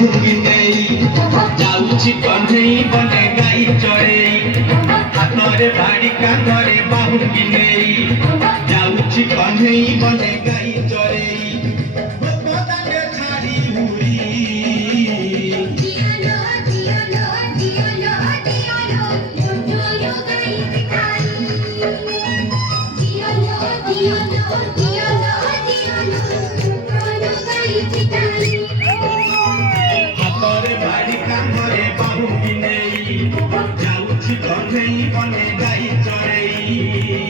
ବାହୁଙ୍ଗି ନେଇ ଯାଉଛି କଣ୍ଢେଇ ବନେ ଗାଈ ଚରେଇ ହାତରେ ବାଡ଼ି କାନ୍ଧରେ ବାହୁଙ୍ଗି ନେଇ ଯାଉଛି କଣ୍ଢେଇ ବନେ ଗାଈ ଚରେଇ ହାତରେ ବାଡ଼ି କାନ୍ଧରେ ବାହୁଙ୍ଗି ନେଇ ଯାଉଛି କଣ୍ଢେଇ ବନେ ଗାଈ ଚରେଇ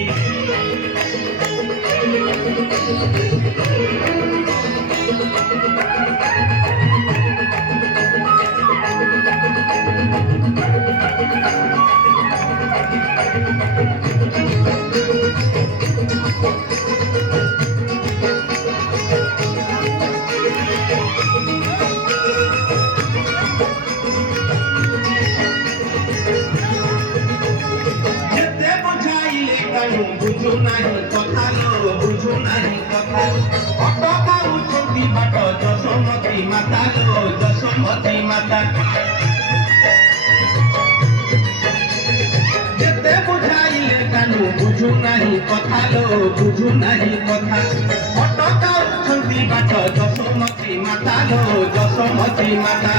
বুঝু নাহি কথা লো বুঝু নাহি কথা অটকা উঠতি বাট যশোমতী মাতা লো যশোমতী মাতা যেতে বুঝাইলে কানু বুঝু নাহি কথা লো বুঝু নাহি কথা অটকা উঠতি বাট যশোমতী মাতা লো যশোমতী মাতা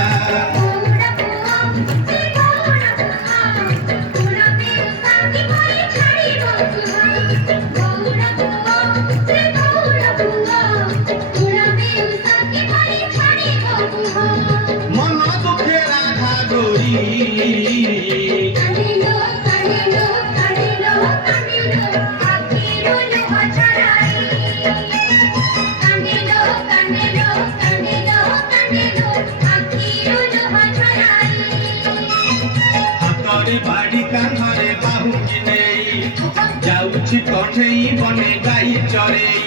বাড়ি কান্ধারে বাহুঙ্গি নেই যাଉଛି কণ্ঠেই বনে গাই চরেই